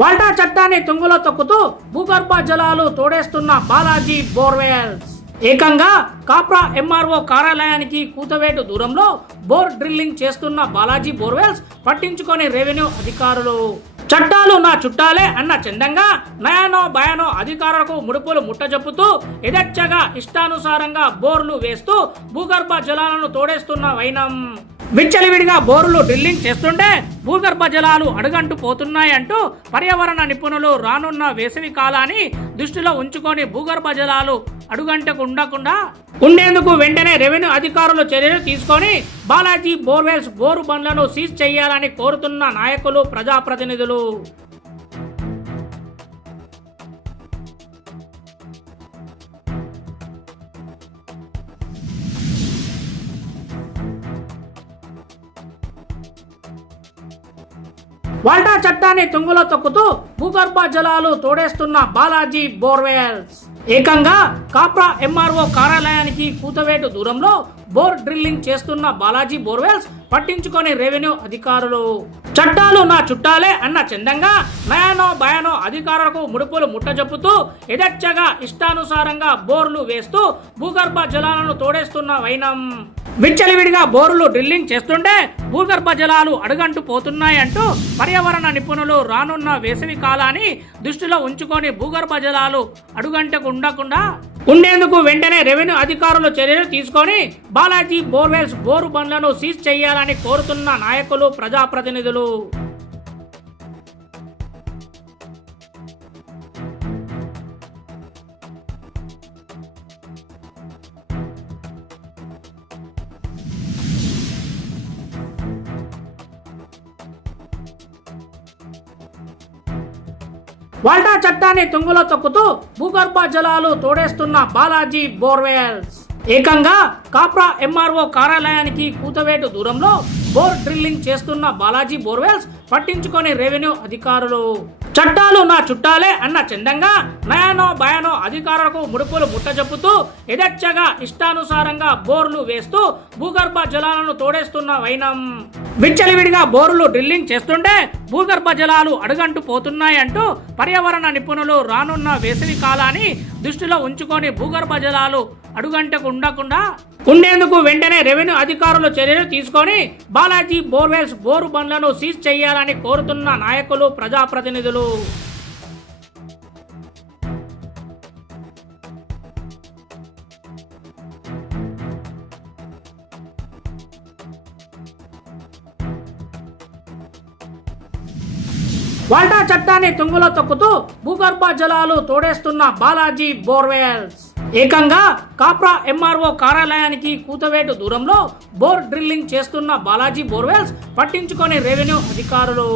వాల్టా చట్టాన్ని తుంగలో తొక్కుతూ భూగర్భ జలాలు తోడేస్తున్న బాలాజీ బోర్వెల్స్. ఏకంగా కాప్రా ఎంఆర్ఓ కార్యాలయానికి కూతవేటు దూరంలో బోర్ డ్రిల్లింగ్ చేస్తున్న బాలాజీ బోర్వెల్స్ పట్టించుకొని రెవెన్యూ అధికారులు. చట్టాలు నా చుట్టాలే అన్న చందంగా నయానో భయానో అధికారులకు ముడుపులు ముట్టజెప్పుతూ యథేచ్ఛగా ఇష్టానుసారంగా బోర్లు వేస్తూ భూగర్భ జలాలను తోడేస్తున్న వైనం. విచ్చలవిడిగా బోర్లు డ్రిల్లింగ్ చేస్తుంటే భూగర్భ జలాలు అడుగంటూ పోతున్నాయంటూ పర్యావరణ నిపుణులు రానున్న వేసవి కాలాన్ని దృష్టిలో ఉంచుకొని భూగర్భ జలాలు అడుగంటకు ఉండేందుకు వెంటనే రెవెన్యూ అధికారులు చర్యలు తీసుకొని బాలాజీ బోర్వెల్స్ బోరు బండ్లను సీజ్ చేయాలని కోరుతున్న నాయకులు, ప్రజాప్రతినిధులు. వాల్టా చట్టాన్ని తుంగలో తొక్కుతూ భూగర్భ జలాలు తోడేస్తున్న బాలాజీ బోర్వెల్స్. ఏకంగా కాప్రా ఎంఆర్ఓ కార్యాలయానికి కూతవేటు దూరంలో బోర్ డ్రిల్లింగ్ చేస్తున్న బాలాజీ బోర్వెల్స్ పట్టించుకొని రెవెన్యూ అధికారులు. చట్టాలు నా చుట్టాలే అన్న చందంగా నయానో భయానో అధికారులకు ముడుపులు ముట్టజెప్పుతూ యథేచ్ఛగా ఇష్టానుసారంగా బోర్లు వేస్తూ భూగర్భ జలాలను తోడేస్తున్న వైనం. విచ్చలవిడిగా బోర్లు డ్రిల్లింగ్ చేస్తుంటే భూగర్భ జలాలు అడుగంటూ పోతున్నాయంటూ పర్యావరణ నిపుణులు రానున్న వేసవి కాలాన్ని దృష్టిలో ఉంచుకొని భూగర్భ జలాలు అడుగంటకు ఉండేందుకు వెంటనే రెవెన్యూ అధికారులు చర్యలు తీసుకొని బాలాజీ బోర్వెల్స్ బోరు బండ్లను సీజ్ చేయాలని కోరుతున్న నాయకులు, ప్రజాప్రతినిధులు. వాల్టా చట్టాన్ని తుంగలో తొక్కుతూ భూగర్భ జలాలు తోడేస్తున్న బాలాజీ బోర్వెల్స్. ఏకంగా కాప్రా ఎంఆర్ఓ కార్యాలయానికి కూతవేటు దూరంలో బోర్ డ్రిల్లింగ్ చేస్తున్న బాలాజీ బోర్వెల్స్ పట్టించుకొని రెవెన్యూ అధికారులు. చట్టాలు నా చుట్టాలే అన్న చందంగా నయానో భయానో అధికారులకు ముడుపులు ముట్టజెప్పుతూ యథేచ్ఛగా ఇష్టానుసారంగా బోర్లు వేస్తూ భూగర్భ జలాలను తోడేస్తున్న వైనం. విచ్చలవిడిగా బోర్లు డ్రిల్లింగ్ చేస్తుంటే భూగర్భ జలాలు అడుగంటూ పోతున్నాయంటూ పర్యావరణ నిపుణులు రానున్న వేసవి కాలాన్ని దృష్టిలో ఉంచుకొని భూగర్భ జలాలు అడుగంటకు ఉండేందుకు వెంటనే రెవెన్యూ అధికారులు చర్యలు తీసుకొని బాలాజీ బోర్వెల్స్ బోరు బండ్లను సీజ్ చేయాలని కోరుతున్న నాయకులు, ప్రజాప్రతినిధులు. వాల్టా చట్టాన్ని తుంగలో తొక్కుతూ భూగర్భ జలాలు తోడేస్తున్న బాలాజీ బోర్వెల్స్. ఏకంగా కాప్రా ఎంఆర్ఓ కార్యాలయానికి కూతవేటు దూరంలో బోర్ డ్రిల్లింగ్ చేస్తున్న బాలాజీ బోర్వెల్స్ పట్టించుకొని రెవెన్యూ అధికారులు.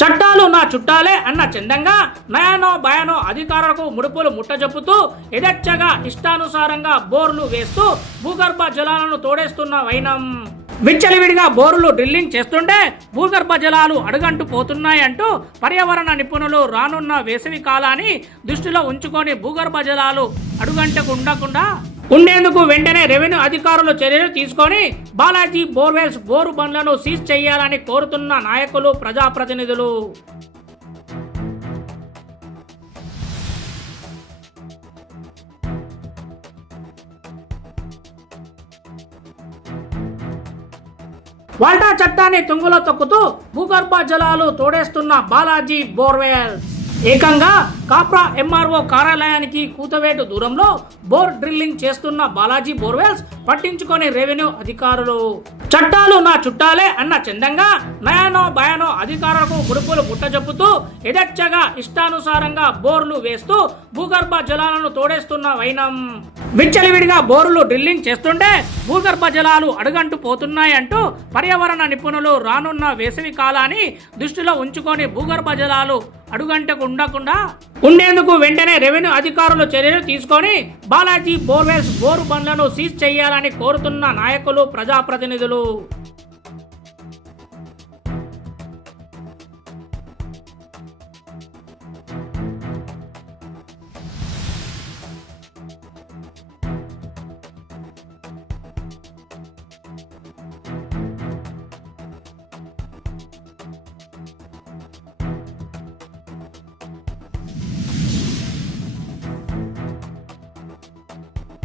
చట్టాలు నా చుట్టాలే అన్న చందంగా నయానో భయానో అధికారులకు ముడుపులు ముట్టజెప్పుతూ యథేచ్ఛగా ఇష్టానుసారంగా బోర్లు వేస్తూ భూగర్భ జలాలను తోడేస్తున్న వైనం. విచ్చలవిడిగా బోర్లు డ్రిల్లింగ్ చేస్తుంటే భూగర్భ జలాలు అడుగంటూ పోతున్నాయంటూ పర్యావరణ నిపుణులు రానున్న వేసవి కాలాన్ని దృష్టిలో ఉంచుకొని భూగర్భ జలాలు అడుగంటకు ఉండేందుకు వెంటనే రెవెన్యూ అధికారులు చర్యలు తీసుకొని బాలాజీ బోర్వెల్స్ బోరు బండ్లను సీజ్ చేయాలని కోరుతున్న నాయకులు, ప్రజాప్రతినిధులు. వాల్టా చట్టాన్ని తుంగలో తొక్కుతూ భూగర్భ జలాలు తోడేస్తున్న బాలాజీ బోర్వెల్స్. ఏకంగా కాప్రా ఎంఆర్ఓ కార్యాలయానికి కూతవేటు దూరంలో బోర్ డ్రిల్లింగ్ చేస్తున్న బాలాజీ బోర్వెల్స్ పట్టించుకొని రెవెన్యూ అధికారులు. చట్టాలు నా చుట్టాలే అన్న చందంగా నయానో భయానో అధికారులకు ముడుపులు ముట్టజెప్పుతూ యథేచ్ఛగా ఇష్టానుసారంగా బోర్లు వేస్తూ భూగర్భ జలాలను తోడేస్తున్న వైనం. విచ్చలవిడిగా బోర్లు డ్రిల్లింగ్ చేస్తుంటే భూగర్భ జలాలు అడుగంటూ పోతున్నాయంటూ పర్యావరణ నిపుణులు రానున్న వేసవి కాలాన్ని దృష్టిలో ఉంచుకొని భూగర్భ జలాలు అడుగంటకు ఉండేందుకు వెంటనే రెవెన్యూ అధికారులు చర్యలు తీసుకొని బాలాజీ బోర్వెల్స్ బోరు బండ్లను సీజ్ చేయాలని కోరుతున్న నాయకులు, ప్రజాప్రతినిధులు.